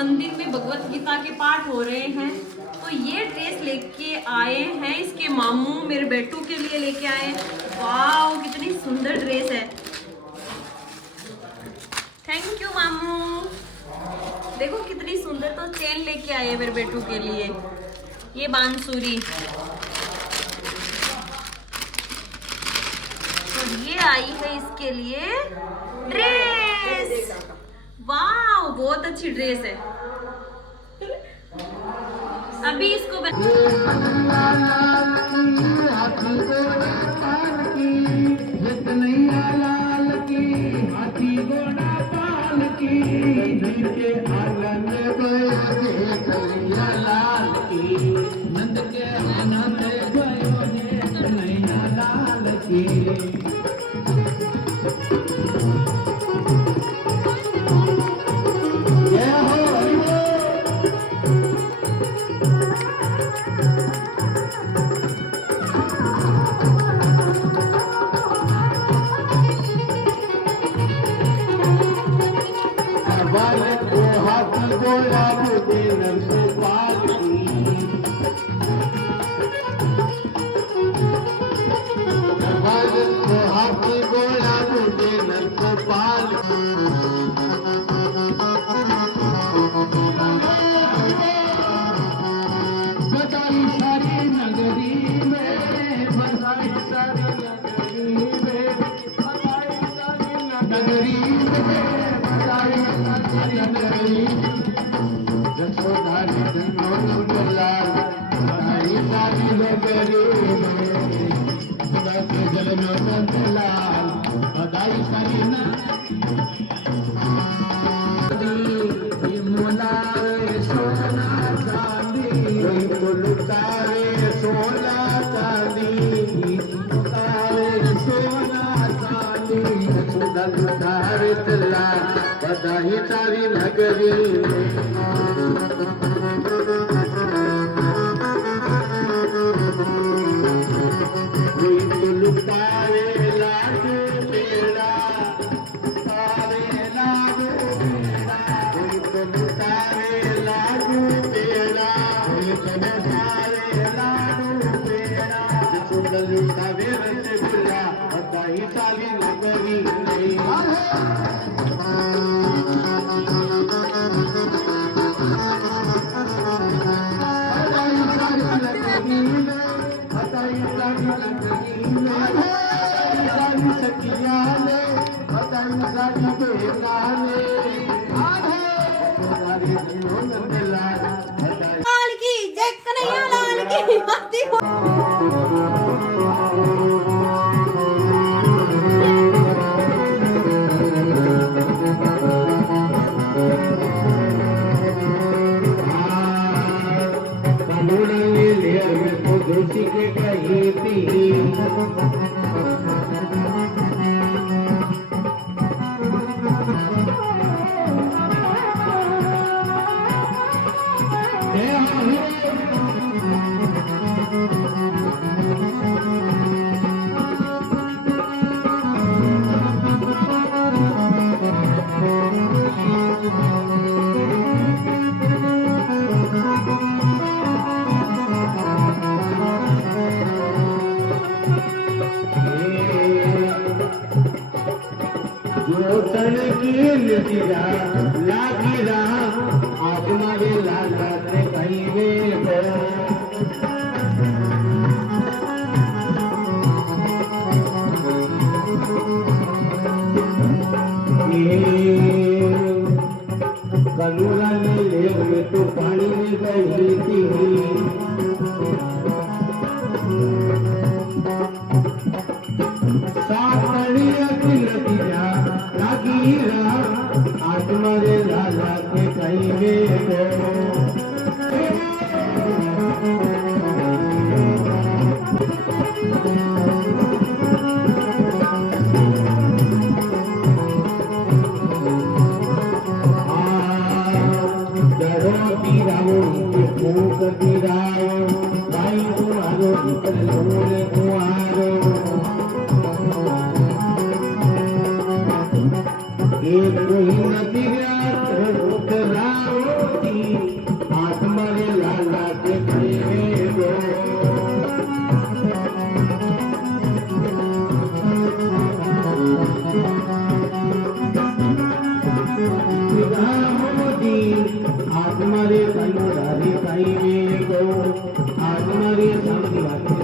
मंदिर में भगवत गीता के पाठ हो रहे हैं, तो ये ड्रेस लेके आए हैं इसके मामू मेरे बेटू के लिए लेके आए हैं। वाह कितनी सुंदर ड्रेस है, थैंक यू मामू। देखो कितनी सुंदर, तो चेन लेके आए हैं मेरे बेटू के लिए, ये बांसुरी। तो ये आई है इसके लिए ड्रेस। वाह बहुत अच्छी ड्रेस है। अभी इसको बधाई सारी नगरी लाल की जय कन्हैया लाल की। कलूरा में ले तो पानी में गई थी आत्मा रे लाला के कहीं एक गाओती हाथ मारे लाला के कहीं गो गाओती हाथ मारे कन्नडारी कहीं गो हाथ मारे सामने